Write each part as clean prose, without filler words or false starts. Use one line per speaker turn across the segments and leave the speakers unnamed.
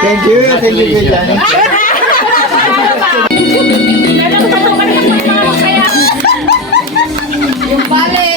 Thank you, Kuya Johnny.
Yung pare.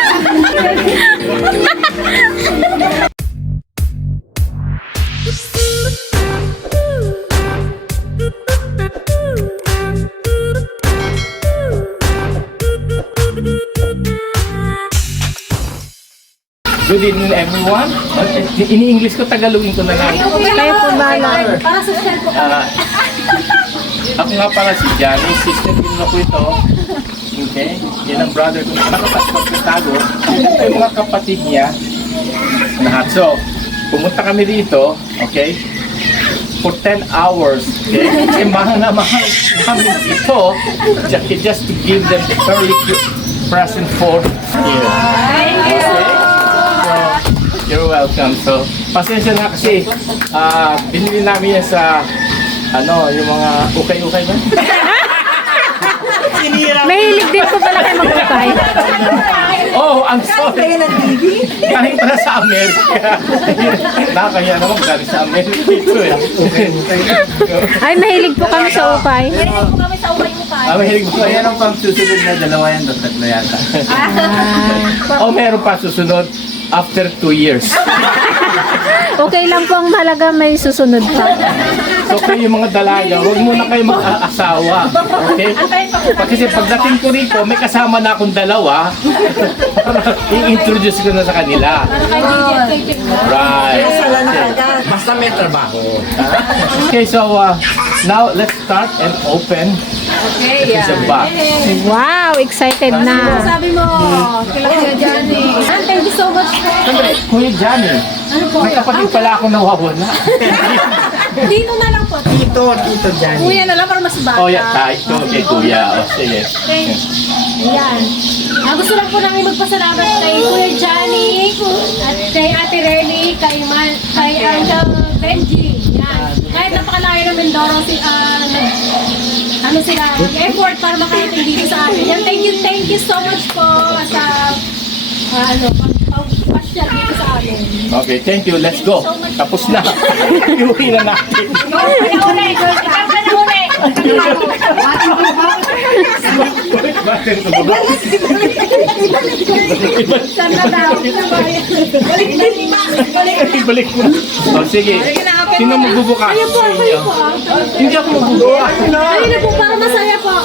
Good evening everyone. Ini-English ko, Tagalogin ko na lang.
Kayo po bala. Para sa share po.
Ako nga pala si Johnny, sister-in-law ko ito. Okay? Yan ang brother ko na nakapasok sa Tago. Ito yung mga kapatid niya. Lahat. So, pumunta kami dito, okay? For 10 hours, okay? Kasi mahal na mahal kami ito just to give them the early present for here. Okay? You're welcome. So, pasensya na kasi binili namin yan sa yung mga ukay-ukay ba?
Mahilig din po pala kayo mag-ukay.
Oh, I'm sorry. Galing pala sa Amerika. Nakakaya naman galing sa Amerika ito eh.
Ay, mahilig po kami sa ukay.
Mahilig mo.
Ayan ang pang susunod na dalawa yan, tatlo yata.
Oh, meron pa susunod after 2 years.
Okay lang po ang mahalaga, may susunod pa.
So kayo mga dalaga, huwag muna kayo mag-asawa. Okay? Kasi pagdating ko rito, may kasama na akong dalawa. I-introduce ko na sa kanila. Right.
Basta may trabaho.
Okay, so now let's start and open the box.
Wow, excited na.
Sabi mo, kila Kuya Johnny. Thank you so much po.
Kuya Johnny, may kapatid pala ako nawawala.
Dito na lang po.
Tito Johnny.
Kuya na lang para mas bata.
Oh, yeah, ito kay Kuya. O, sige.
Ayan. Gusto lang po namin magpasalamat kay Kuya Johnny, at kay Ate Remy, kay Uncle Benji. Yan. Kahit napakalayo ng Mindoro, sila, effort para makarating dito sa atin. Yan, thank you so much po sa pagpasyal dito sa amin.
Okay, thank you. Let's go. Tapos na. Iuwi na natin. Bakit ito ba?
Sana daw.
Ibalik mo. O, sige. Sino magbubukas?
Kayo po.
Hindi ako magbubukas.
Ayun na po, para masaya po.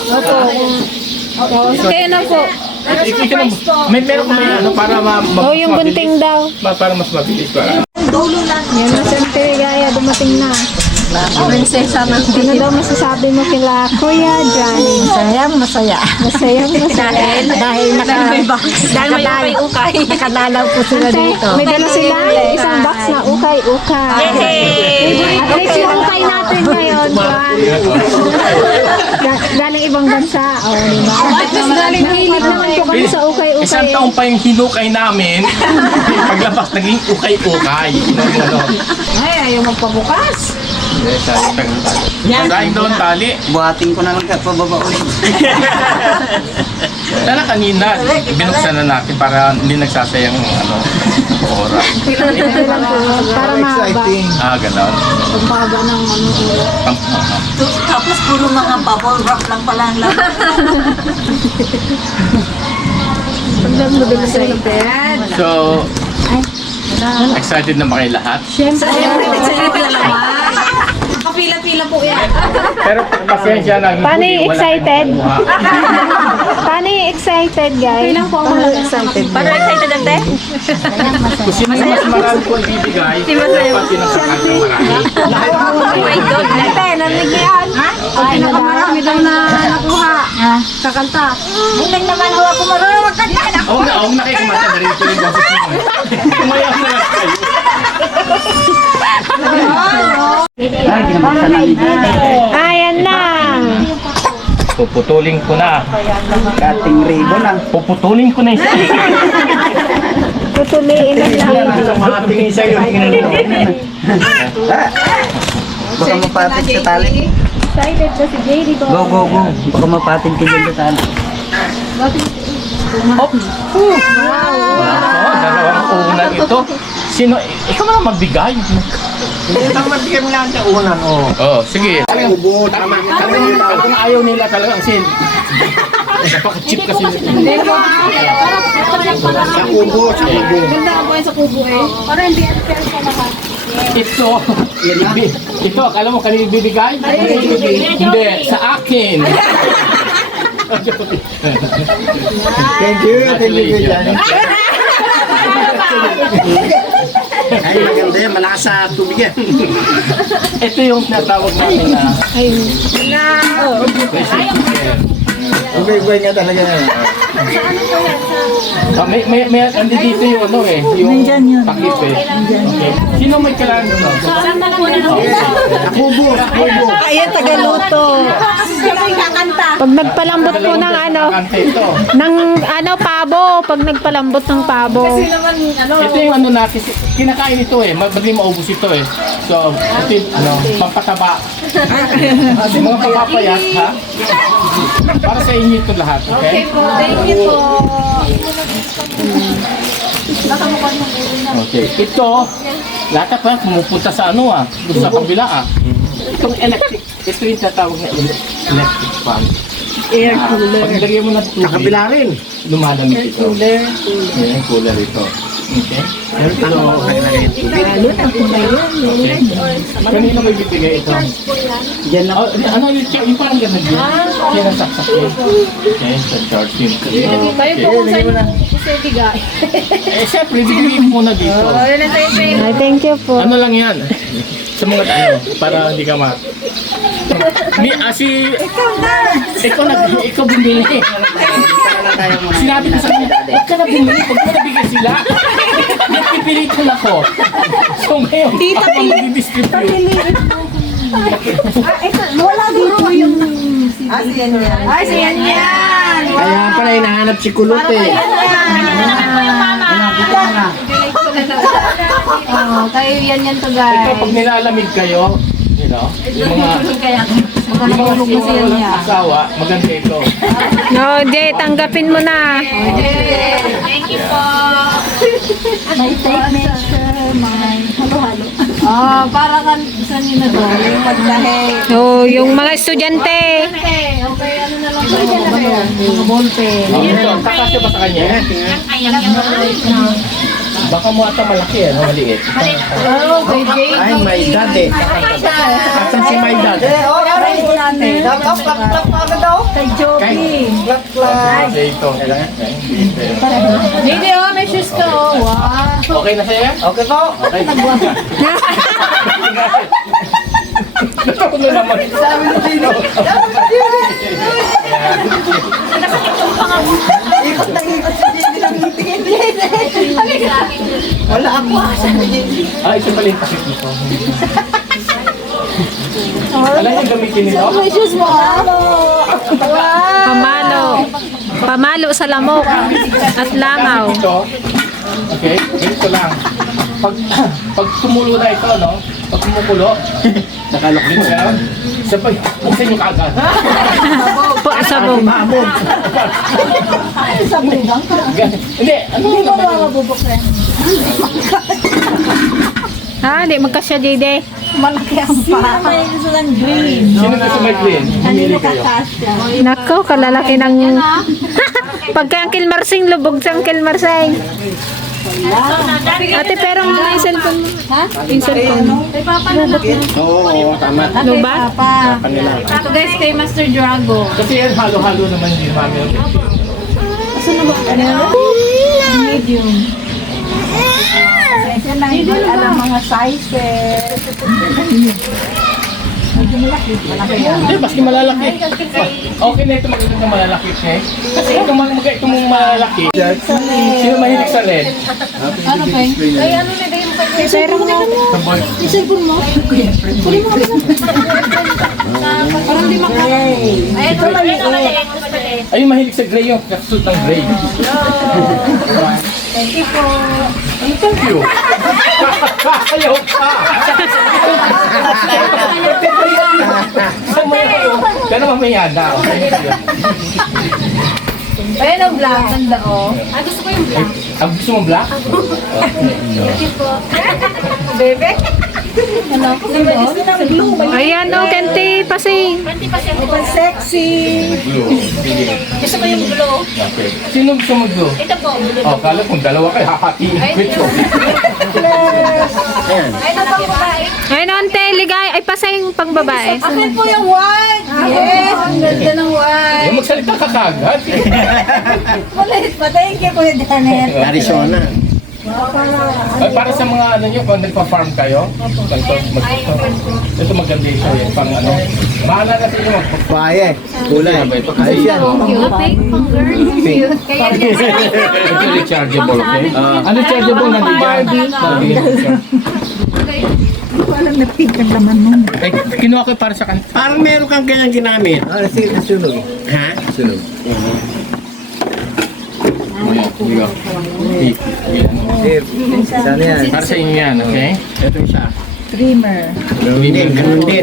Kaya na po.
Ikaw na. Meron ko may para
Oh, yung bunting daw.
para mas mabilis para.
Yan na, siyempre, Gaya, dumating na.
Prinsesa ng
Ano daw masasabi mo kila Kuya Johnny?
Masaya.
Masayang masaya.
Dahil nakadalaw po sila dito.
May dala sila isang box na ukay-ukay. At least yung ukay natin ngayon, galing ibang bansa. O, diba? Galing hilig naman po kami sa ukay-ukay.
Isang taon pa yung hinukay namin. Paglabas, naging ukay-ukay.
Ay, ayaw magpabukas.
Pagkain doon tali.
Buhatin ko na lang kahit pababa ulit.
Sana kanina, binuksan na natin para hindi nagsasayang oras.
Para mahaba.
Ganon.
Pagbaga ng Tapos puro mga bubble wrap lang pala ang laman.
So, excited na ba kayo lahat?
Kapila-pila po yan.
Pero pasensya na.
Paano yung excited? Paano yung excited, guys?
Kailan po ako excited?
Paano excited ante?
Kung sino yung mas marami po ibibigay, dapat pinagsakan ng marami.
Oh my God. Ate, narinig niyo yan?
Pinakamarami daw na nakuha. Kakanta.
Hindi naman ako marunong magkanta.
Oo na kayo kumanta. Narinig ko yung boses mo. Tumayaw na lang kayo.
Ayan na!
Puputulin ko na.
Kating ribbon ah.
Puputulin ko na isa.
Tutuliin na lang.
Mating isa yun.
Baka mapatid sa tali.
Excited ba si JD ko?
Go. Baka mapatid ka dyan sa tali.
Oh, dalawang unan ito. Sino? Ikaw na magbigay.
Hindi naman magbigay mo lang sa unan, oh.
Oh, sige.
Ubo, tama.
Kung ayaw nila talaga kasi napaka-cheap kasi.
Sa ubo, sa ubo.
Ganda ang buhay sa kubo eh. Para hindi unfair sa lahat.
Ito, akala mo kanina bibigay? Hindi, sa akin.
Thank you, Johnny. Ay, maganda yan, malakas sa tubig yan.
Ito yung tinatawag namin na
Ubay-ubay nga talaga yan.
may andi dito yung ano eh, yung takip eh. Okay. Sino may kailangan ito?
Saan na po na
Sa kubo, sa kubo.
Ayan, tagaluto. Pag nagpalambot po ng ano,
Kante ito.
ng ano, pabo. Pag nagpalambot ng pabo.
Ito yung ano natin, kinakain ito eh, madali maubos ito eh. So, ito yung ano, pampataba. Mga papapayat ha? Para sa inyo ito lahat, okay?
Thank you po.
Okay. Ito, lahat pa pumupunta sa ano ah, doon sa kabila ah. Itong electric, ito yung tatawag na electric fan. Air cooler. Pag lagyan mo ng tubig,
Sa kabila rin.
lumalamig ito. Cooler. Air cooler ito. Okay?
Pero tanong ako kayo na rin.
Okay. Kanina may bibigay ito.
Diyan lang.
Oh, ano yung parang ganun yun? Yan ang saksak yun. Okay, sa charge yun.
Kayo po kung saan gusto bigay.
Eh, syempre, bibigay mo muna dito.
Ay, thank you po.
Ano lang yan? Sa mga ano, para hindi ka ma... Ikaw bumili. Sinabi ko sa kanya, huwag ka na bumili, huwag mo nabigay sila. Nagpipilitan ako. So ngayon, ako ang mag-distribute.
Ay, siyan yan.
Kaya pala hinahanap si Kulot eh.
Kayo yan to
Ito, pag nilalamig kayo, you know, yung mga walang asawa, maganda ito.
No, Jay, tanggapin mo na.
Thank you po.
May tape measure, may halo-halo. Oh, para kan saan yun na to? Yung pagdahil.
Oh, yung mga estudyante.
Okay, ano na lang to? Mga ballpen.
Ito, kakasya ba sa kanya? Baka mo ata malaki, ano, maliit.
Oh, kay Jay.
Ay, my dad eh. Asan si my dad?
Kay Joby.
Kasi ito.
Hindi oh, may shoes ka oh. Wow.
Okay na sa'yo?
Okay po.
Okay. Natawa na naman.
Sabi mo dito. Ikot na ikot si Jenny lang wala ako.
Ah, ito pala yung takip nito. Alam niyo gamitin nito?
May shoes mo,
Pamalo. Pamalo sa lamok at langaw.
Ito, okay, ganito lang. Pag tumulo na ito, no? Pag kumukulo, nakalok din siya. Sabay, buksan nyo kaagad.
Po, sabog.
Hindi, ano yun naman?
Ha, di magkasya, JD.
Malaki ang pa. May gusto ng green.
Sino gusto may green? Humili kayo.
Nako, kalalaki ng... Pagka ang Kilmarsing, lubog sa ang Kilmarsing. Ate, pero may cellphone mo. Ha? Yung cellphone mo.
Oo, tama.
Ano ba?
Kanila.
Ito guys kay Master Drago.
Kasi yan, halo-halo naman din mami.
Medium. Kasi na hindi alam mga sizes.
Hindi, maski malalaki. Okay na ito magiging na malalaki siya eh. Kasi itong malalaki, sino mahilig sa LED?
Ano ba? Ay ano na din mo kay Sir mo.
Sa boy.
Yung cellphone mo. Kunin mo kasi. Parang di makaka. Ay ito mali.
Ayun mahilig sa gray yung suit ng gray.
Thank you po.
Thank you. Ayaw ka. Pero mamaya na.
Ayan ang black. Ganda oh.
Gusto ko yung black.
Ang gusto mo black?
Bebe? Ano? Gusto ng blue.
Ayan o, Kenti Pasing.
Panty pa siya po.
Sexy.
Blue. Sige.
Gusto ko yung blue.
Okay. Sino gusto mo blue?
Ito po, blue.
Oh, kala kung dalawa kayo, hahatiin ko ito.
Ayan.
Ay, ano pang babae?
Ayun, ante, ligay. Ay, Pasing pang babae.
Akin po yung white. Yes, ang ganda ng white.
Eh, magsalita ka kagad.
Kulit pa. Thank you, Kuya Janet.
Arizona.
Ay, para sa mga ano nyo, kung nagpa-farm kayo, ito maganda ito eh, pang ano. Mahala na sa inyo
Paye. Kulay. Ayos yan.
Ito rechargeable, okay? Ano rechargeable na dyan?
Alam na pink ang laman nun.
Ay, kinuha ko para sa kan.
Parang meron kang ganyan ginamit.
Sige, sunog.
Ha?
Sunog. Sana yan.
Para sa inyo yan, okay?
Ito isa.
Trimmer.
Ganun din, ganun din.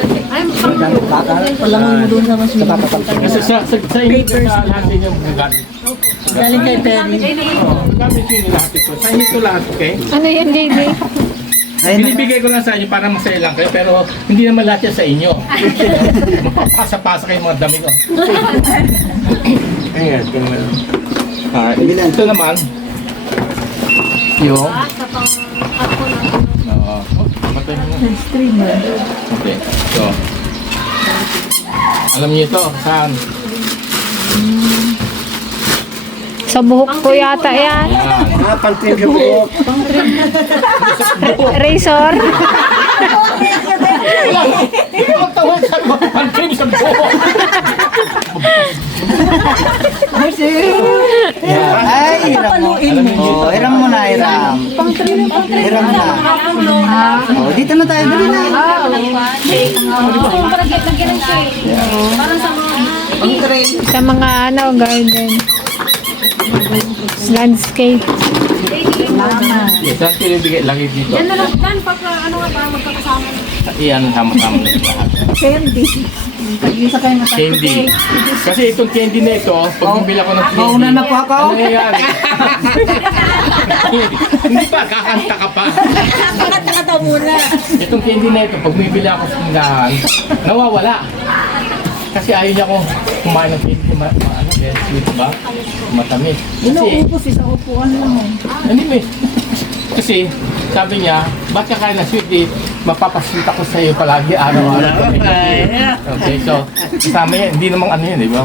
Kasi sa inyo, sa lahat inyo gagamit.
Galing kay Perry.
Oo, gagamit yun lahat ito. Sa inyo ito lahat, okay?
Ano yan, Lily?
Binibigay ko lang sa inyo para masaya lang kayo, pero hindi naman lahat yan sa inyo. Mapapasa-pasa kayo mga dami ko. Ayan, ito naman. Ito naman. Yung... Oo. Matay mo.
Trimmer.
Okay. So, alam niyo ito, saan?
Sa buhok ko yata yan.
Yan.
Pang-trim sa buhok.
Razor.
Magtawag ka mo, pang-trim sa buhok.
Ay, hiram mo. Oh, hiram mo na, hiram. Hiram na. Oh, dito na tayo, dali na.
Sa mga ano, garden. Landscape.
Yes, saan pinibigay? Lagi dito.
Yan na lang, Dan, pagka ano nga para magkakasama.
Iyan, sama-sama na ito lahat.
Candy. Pag-isa kayo matapos.
Candy. Kasi itong candy na ito, pag bumili ako ng candy.
Mauna na po ako.
Ano nangyayari? Hindi pa, kakanta ka pa.
Kakanta ka daw muna.
Itong candy na ito, pag bumili ako sa tindahan, nawawala. Kasi ayaw niya ko kumain ng candy, ano, sweet ba? Matamis. Kasi,
Inuubos sa upuan lang.
anyway, kasi sabi niya, ba't ka kaya na sweet eh? Mapapasweet ako sa iyo palagi araw-araw. Okay, so kasama yan, hindi namang ano yun, di ba?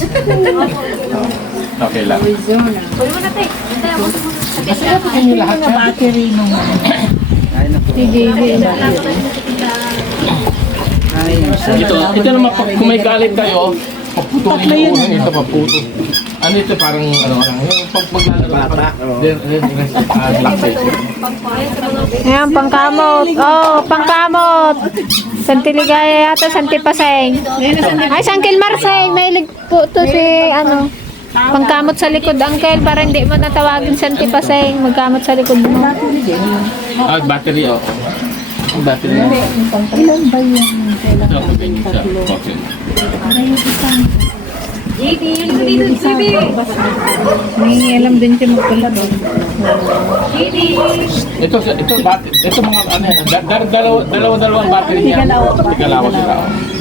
Okay lang.
Pwede mo na, te.
Kasi dapat kanyo lahat yan.
Battery nung
Ito naman, kung may galit kayo, paputulin ko ito, paputo. Ano ito, parang ano lang, yung pag maglalaro pa, black tape.
Ayan, pangkamot. Oh, pangkamot. Santiligaya yata, Santipaseng. Ay, Sangkil Marseng. May po to si, ano, pangkamot sa likod, Uncle, para hindi mo natawagin Santipaseng. Magkamot sa likod mo.
Battery, oo. Ang battery na.
ilan ba yan?
Ito, ganyan siya. Okay.
JB, ano dito, JB?
May alam din siya magpalaro.
JB.
Ito mga ano yan, dalawang battery niya. Tigalawa sila.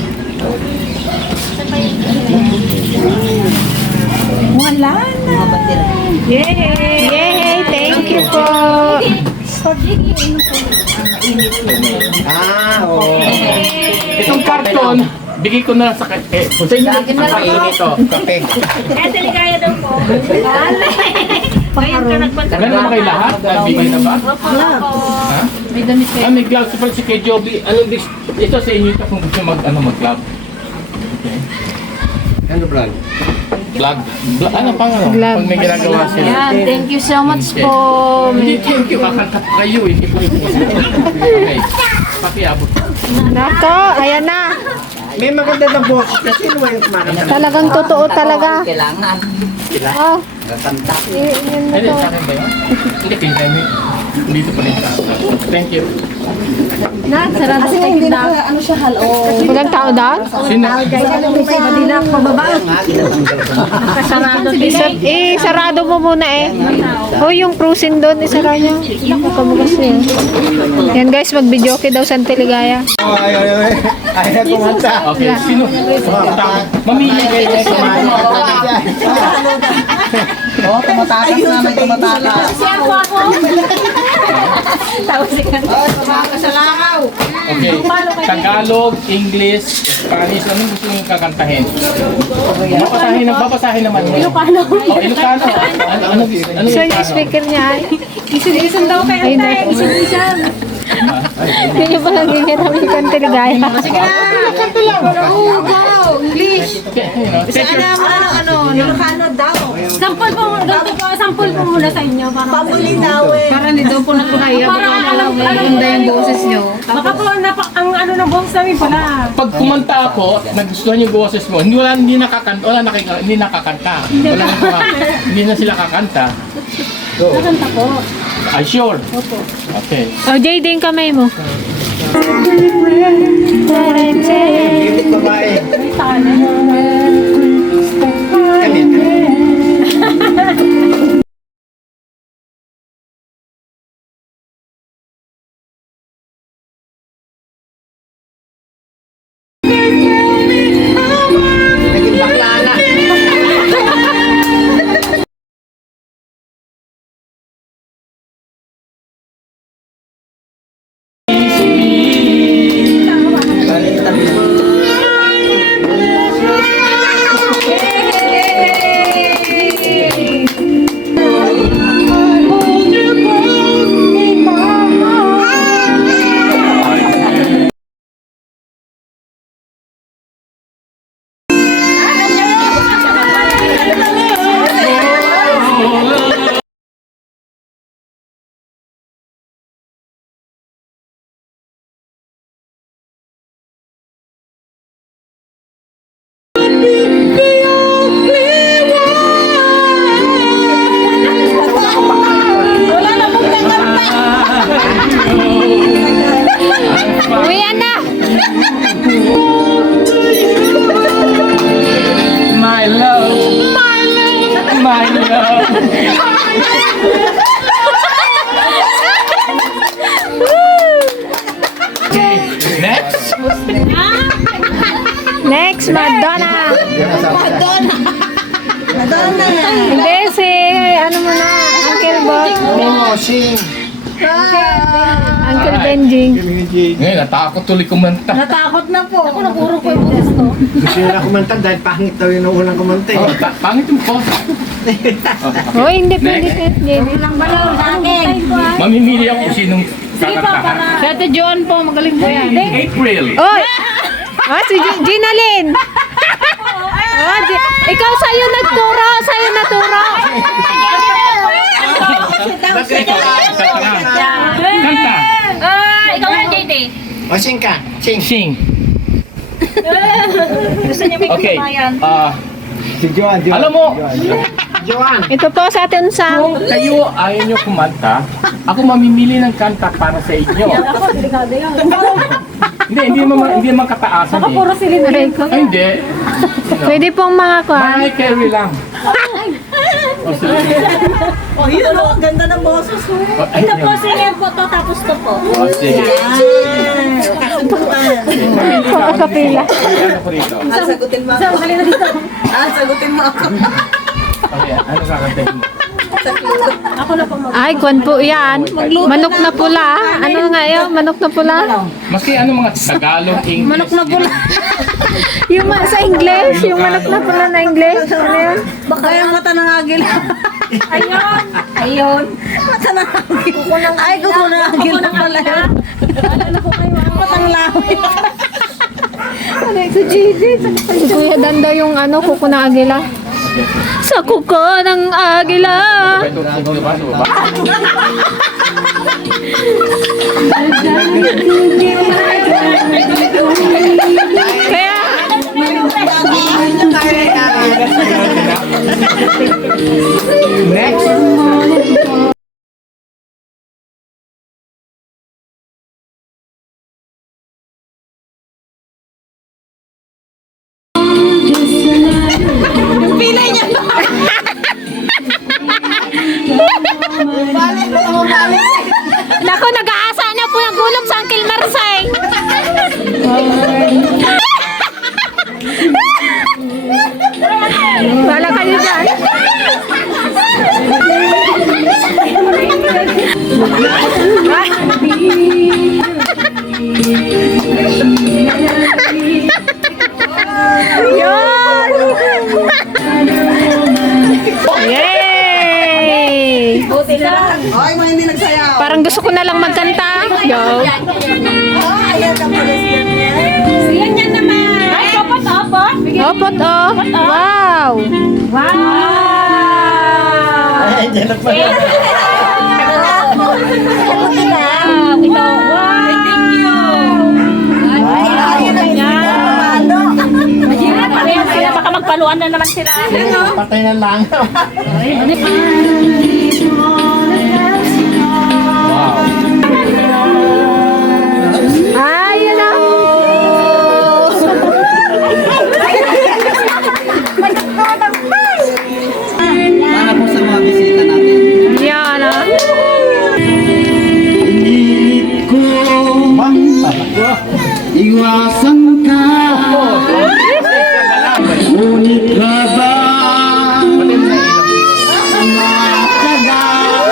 Wala na.
Yay! Yay! Thank you po.
Oo.
Itong karton, bigay ko na lang sa kung sa inyo ang kainin ito.
Kape.
Eh, teligaya daw po. Ngayon ka nagpunta.
Ganun naman kayo lahat? Bigay na ba? Ha?
May damit kayo.
May gloves pa si kay Joby. Ito sa inyo ito kung gusto mag-glove. Okay.
Ano brand?
Ano pang ano?
Glove.
Pag may ginagawa sila.
Ayan, thank you so much po.
Hindi, thank you. Kakanta pa kayo. Hindi ko ito. Okay. Pakiabot.
Nako, ayan na.
May maganda na buhok. Kasi ano yung kumakanta?
Talagang totoo talaga.
Kailangan.
Oh,
Tatanda.
yun na
Ay,
to.
sa akin ba yun? Hindi, kay Demi. Dito pa rin sa akin. Thank you.
Sarado kasi hindi na ano siya halo.
Walang tao doon?
Sino?
Hindi na pababa.
Sarado mo muna eh. Oh, yung cruising doon, isara niya. Kabukas niya. Yan guys, mag-videoke daw sa Antiligaya.
Ay, na kumanta.
Okay, sino? Mamili kayo.
Oh, tumatakas na, may tumatakas.
Okay, Tagalog, English, Spanish, anong gusto nyo kakantahin? Babasahin naman mo. Ilocano. Oh, Ilocano. Ano
So, yung speaker niya ay...
Isun daw kayo
Ayun
tayo. Isun.
Yun yung palang giniramin sa Antiligaya.
Take your...
Ilocano daw.
Sample po muna sa inyo.
Pamuli daw eh.
Para nito po na po kayo.
Para alam
Ganda yung boses nyo.
Baka po ang ano ng boses namin pala.
Pag kumanta ako, nagustuhan yung boses mo, hindi nakakanta. Hindi na sila kakanta.
Nakanta po.
Ay, sure? Okay.
Oh, JD yung kamay mo.
Pilit babae. Naging bakla na.
Uwian na!
My love. My love. Okay, next.
Next, Madonna!
Madonna.
Hindi, si... Ano mo na? Uncle Bot.
Oh, sing.
Uncle Benjing.
Ngayon, natakot tuloy kumanta.
Natakot na po. Ako
Puro ko yung boses to.
Gusto nyo na kumanta dahil pangit daw yung unang kumanta eh.
Oh, pangit yung pose.
Oh, hindi pwede si JD.
Mamimili ako kung sinong
Sige pa,
kakantahan.
para.
Si Ate Joan po, magaling po yan.
April.
Oy! Ah, si Gina Lynn! Oh, ikaw sa'yo nagturo! Sa'yo naturo!
Kanta.
Ikaw na, JD.
O, sing ka. Sing.
Sing.
Gusto niya may
Okay.
kinabayan.
Si Joan, Joan.
Alam mo,
Joan.
Ito po sa atin sa...
kung kayo ayaw nyo kumanta, ako mamimili ng kanta para sa inyo.
Ako, delikado yan.
Hindi naman kataasan
Baka
eh.
puro silindrin ko.
Ay, hindi.
Pwede pong mga kuhan.
Mariah Carey lang. O, sige.
Oh, yun o. Ang ganda ng boses mo.
O, ay,
Ito po, singin po to, tapos to po.
O, sige. Mamili ka.
Kapila.
Ano ko rito?
Sagutin mo
Isang
ako.
halina dito.
Sagutin mo ako.
Okay, ano kakantahin mo?
Ako na po mag...
Ay, kwan po yan. Manok na pula. Ano nga yun? Manok na pula?
Maski ano mga Tagalog, English. Manok na pula.
Yung sa English. Yung manok na pula na English. Ano yun?
Baka yung mata ng agil.
Ayun!
Ayun. Mata ng agil. Ay, kuko ng agil na pala yun.
Ano po kayo?
Matang lawi.
Si JD. Si Kuya Dan daw yung ano, kuko na agila. Sa kuko ng agila.
Ito, diba?
Kaya...
Next.
Yun! Yay!
Buti na lang. Ay, mga hindi nagsayaw.
Parang gusto ko na lang magkanta. Go.
Ayan ang pulis yan.
Yan yan naman. Ay, opot, opot.
Opot, oh. Wow!
Ay, dyan na pala.
Ito, wow. Thank you. Baka magpaluan na naman sila.
Patay na lang.
Ay, yun na.
Para po sa mga bisita natin.
Yan, ah.
Pilit ko iwasan ka. Ngunit habang matagal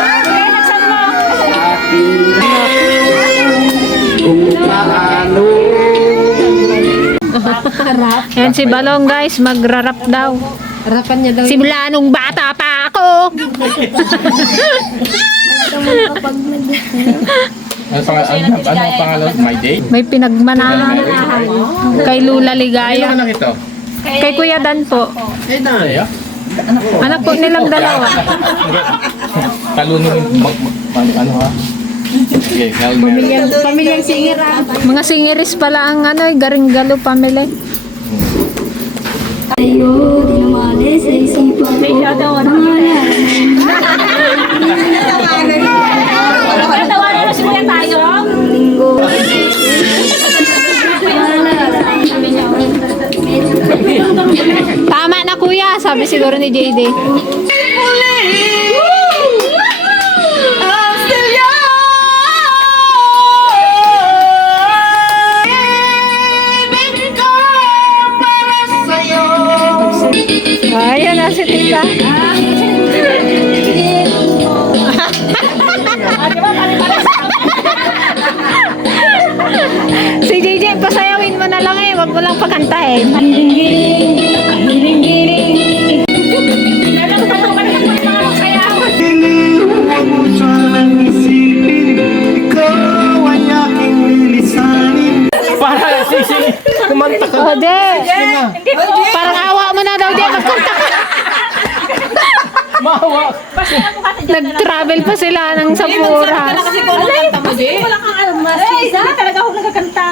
kung paano.
Yan si Balong, guys. Magrarap daw.
Harapan niya daw.
Simula nung bata pa ako.
Ano pangalan? My day?
May pinagmanahan kay Lula
Ano
Ligaya.
anak ito?
Kay Kuya Dan po.
Ay, na.
Ayo?
Anak po nilang dalawa.
Talunong ano ha? Okay, Hail Mary.
Pamilyang singer ah.
Mga singeris pala ang ano, Garinggalo family.
Tawanan na si Kuya tayo.
Tama na kuya, sabi siguro ni JD. Ayan na si tita. Si JJ, pasayawin mo na lang eh. Huwag mo lang pakantahin.
Huwag mo sanang isipin, ikaw ay aking lilisanin.
Para sisi kumanta ka.
Oh, de. Parang awa mo na daw, de. Magkanta ka.
Mawa.
Nag-travel pa sila ng Sapura.
Kasi kung ano kanta mo, Jay?
Wala kang almas. Hindi talaga ako nagkakanta.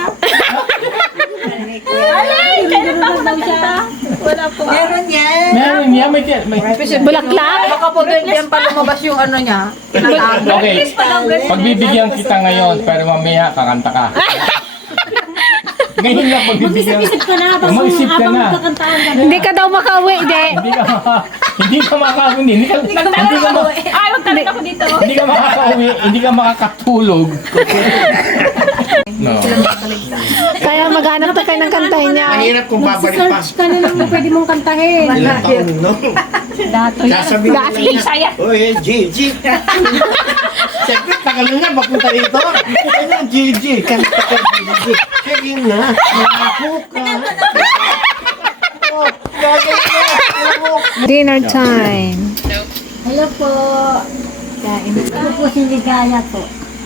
Alay, kaya na ako nagkanta. Wala po.
Meron yan.
Meron niya, may
Bulaklak.
Baka po doon diyan pa lumabas yung ano niya.
Okay, pagbibigyan kita ngayon, pero mamaya kakanta ka. Ngayon lang pagbibigyan.
Mag-isip ka na. Tapos
Mag-isip ka
habang
na.
magkakantaan ka na.
Hindi ka daw makauwi, de.
Hindi ka makakauwi.
Ay, magtanong ako dito.
Hindi ka makakauwi, hindi ka makakatulog. No.
Kaya maghanap na kayo ng kantahin niya.
Mahirap kung babalik pa.
Search ka na lang na pwede mong kantahin.
Ilang taon, no? Sasabihin mo na niya.
Saya.
Uy, Gigi. Siyempre, tagal na niya, papunta rito. Ano, Gigi? Kanta ka, Gigi. Sige na. Ako ka. Oh, gagawin mo. Alam mo.
Dinner time.
Hello po. Kain. Ako po si Ligaya po.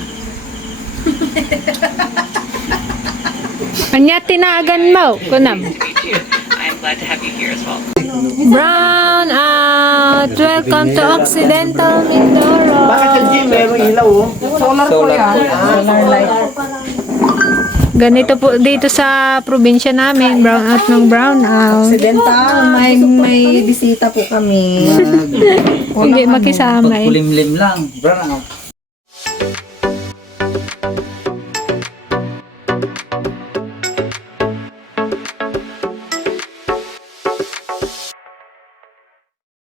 Anya tinagan mo, kunam.
I'm glad to have you here as well.
Brown out. Welcome to Occidental Mindoro.
Bakit sa G, meron ilaw, oh?
Solar po yan. Solar light.
Ganito po dito sa probinsya namin, brown out ng brown out.
Occidental, may bisita po kami.
Hindi makisama eh.
Pagkulimlim lang. Brown out.